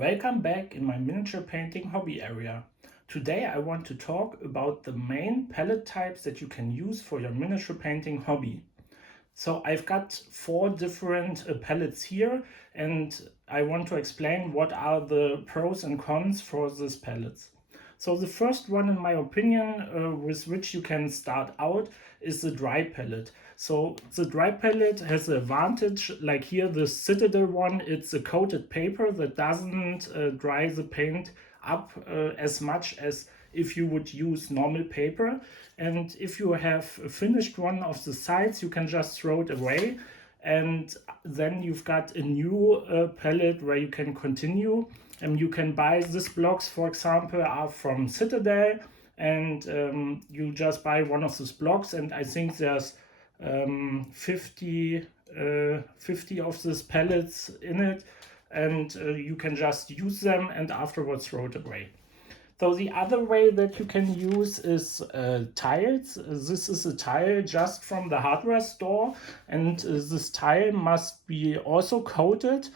Welcome back in my miniature painting hobby area. Today I want to talk about the main palette types that you can use for your miniature painting hobby. So I've got four different palettes here, and I want to explain what are the pros and cons for these palettes. So the first one, in my opinion, with which you can start out is the dry palette. So the dry palette has the advantage, like here the Citadel one, it's a coated paper that doesn't dry the paint up as much as if you would use normal paper. And if you have finished one of the sides, you can just throw it away, and then you've got a new palette where you can continue. And you can buy these blocks, for example, are from Citadel, and you just buy one of these blocks, and I think there's 50 of these palettes in it, and you can just use them and afterwards throw it away. So the other way that you can use is tiles. This is a tile just from the hardware store, and this tile must be also coated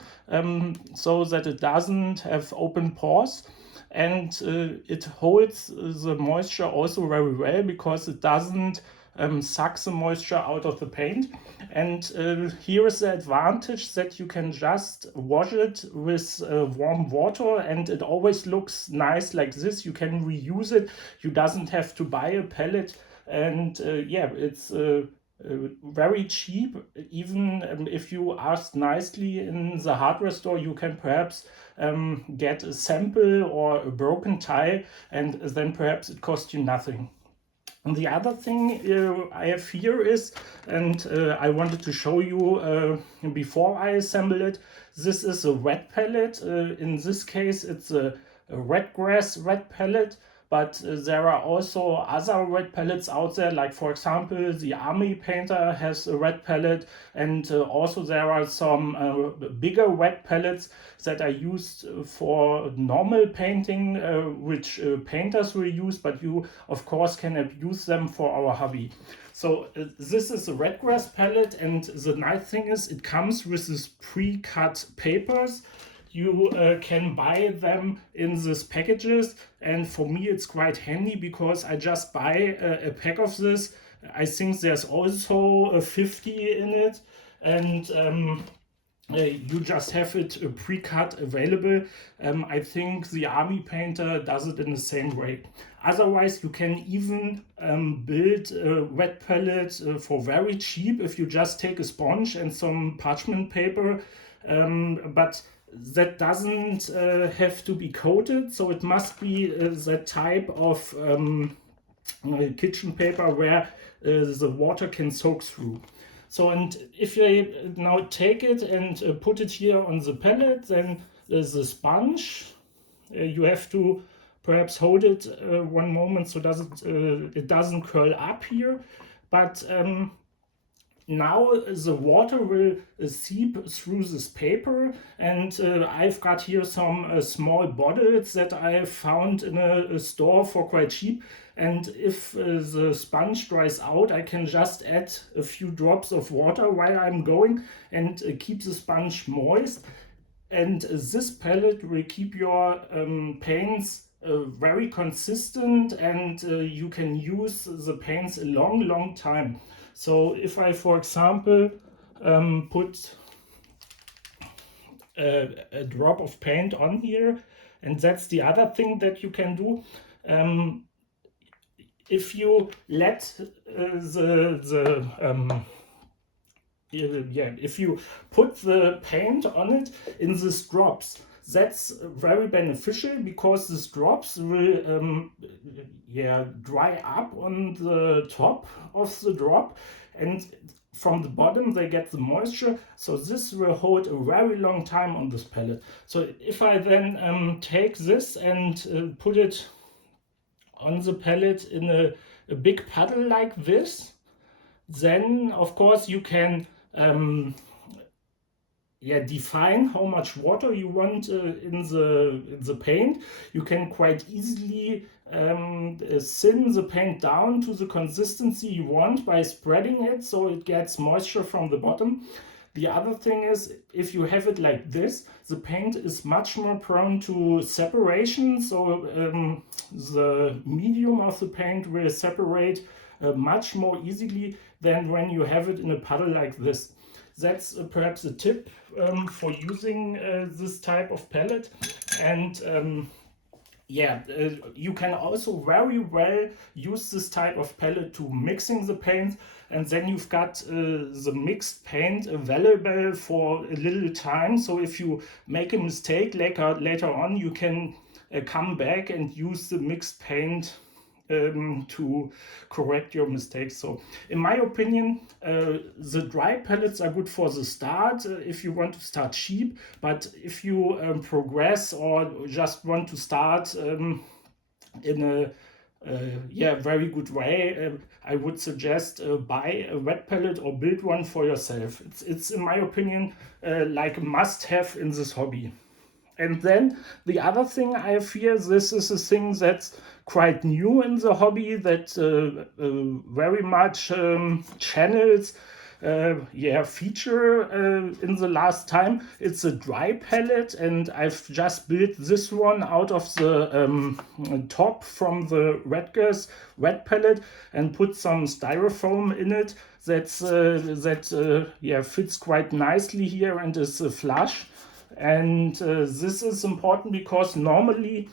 so that it doesn't have open pores. And it holds the moisture also very well because it doesn't suck the moisture out of the paint. And here is the advantage that you can just wash it with warm water, and it always looks nice like this. You can reuse it. You doesn't have to buy a palette, and yeah, it's very cheap. Even if you ask nicely in the hardware store, you can perhaps get a sample or a broken tile, and then perhaps it costs you nothing. And the other thing I have here is, and I wanted to show you before I assemble it, this is a wet palette. In this case, it's a red grass red palette, but there are also other red palettes out there, like for example, the Army Painter has a red palette, and also there are some bigger red palettes that are used for normal painting, which painters will use, but you of course can abuse them for our hobby. So this is a red grass palette, and the nice thing is it comes with this pre-cut papers. You can buy them in these packages, and for me it's quite handy because I just buy a pack of this. I think there's also a 50 in it, and you just have it pre-cut available. I think the Army Painter does it in the same way. Otherwise, you can even build a wet palette for very cheap if you just take a sponge and some parchment paper. But that doesn't have to be coated, so it must be that type of kitchen paper where the water can soak through. So, and if you now take it and put it here on the palette, then the sponge, you have to perhaps hold it one moment so it doesn't curl up here. But now the water will seep through this paper, and I've got here some small bottles that I found in a store for quite cheap. And if the sponge dries out, I can just add a few drops of water while I'm going and keep the sponge moist. And this palette will keep your paints very consistent, and you can use the paints a long time. So if I, for example, put a drop of paint on here, and that's the other thing that you can do. If you let if you put the paint on it in these drops, that's very beneficial because these drops will dry up on the top of the drop, and from the bottom they get the moisture, so this will hold a very long time on this palette. So if I then take this and put it on the palette in a big puddle like this, then of course you can define how much water you want in the paint. You can quite easily thin the paint down to the consistency you want by spreading it so it gets moisture from the bottom. The other thing is, if you have it like this, the paint is much more prone to separation, so the medium of the paint will separate much more easily than when you have it in a puddle like this. That's perhaps a tip for using this type of palette. And yeah, you can also very well use this type of palette to mixing the paints, and then you've got the mixed paint available for a little time. So if you make a mistake later on, you can come back and use the mixed paint to correct your mistakes. So in my opinion, the dry palettes are good for the start if you want to start cheap, but if you progress or just want to start in a very good way, I would suggest buy a wet palette or build one for yourself. It's in my opinion like a must-have in this hobby. And then the other thing I fear, this is a thing that's quite new in the hobby, that very much channels feature in the last time. It's a dry palette, and I've just built this one out of the top from the Redgers wet palette and put some styrofoam in it. That fits quite nicely here and is flush. And this is important because normally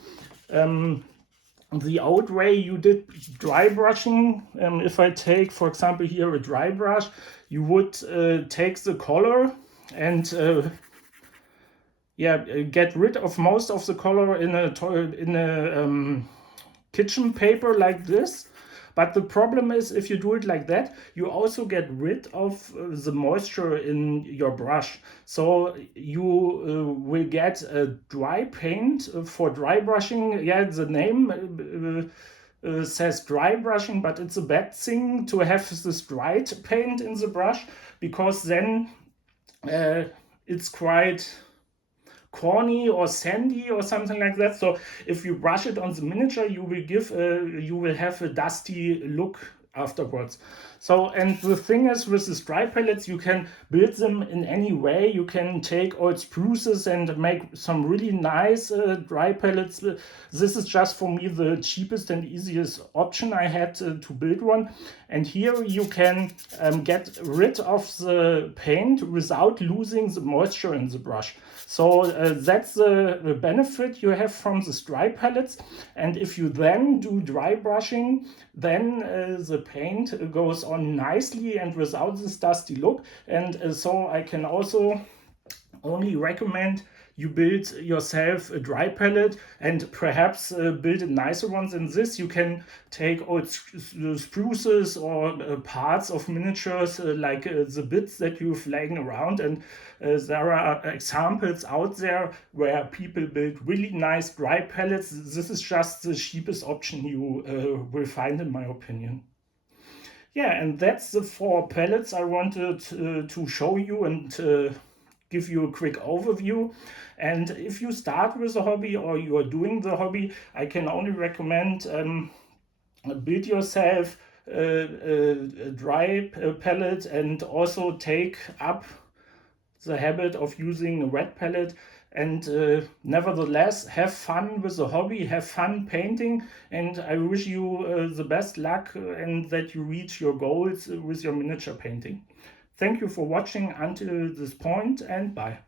the old way you did dry brushing, if I take, for example, here a dry brush, you would take the color and get rid of most of the color in a kitchen paper like this. But the problem is, if you do it like that, you also get rid of the moisture in your brush. So you will get a dry paint for dry brushing. Yeah, the name says dry brushing, but it's a bad thing to have this dried paint in the brush, because then it's quite corny or sandy or something like that. So if you brush it on the miniature, you will have a dusty look afterwards. So, and the thing is, with these dry palettes, you can build them in any way. You can take old spruces and make some really nice dry palettes. This is just for me the cheapest and easiest option I had to build one. And here you can get rid of the paint without losing the moisture in the brush. So that's the benefit you have from the dry palettes. And if you then do dry brushing, then the paint goes on nicely and without this dusty look. And so I can also only recommend you build yourself a dry palette, and perhaps build a nicer one than this. You can take old spruces or parts of miniatures like the bits that you've laying around, and there are examples out there where people build really nice dry palettes. This is just the cheapest option you will find, in my opinion. Yeah, and that's the 4 palettes I wanted to show you and give you a quick overview. And if you start with a hobby or you are doing the hobby, I can only recommend build yourself a dry palette, and also take up the habit of using a wet palette. And nevertheless, have fun with the hobby, have fun painting, and I wish you the best luck and that you reach your goals with your miniature painting. Thank you for watching until this point, and bye.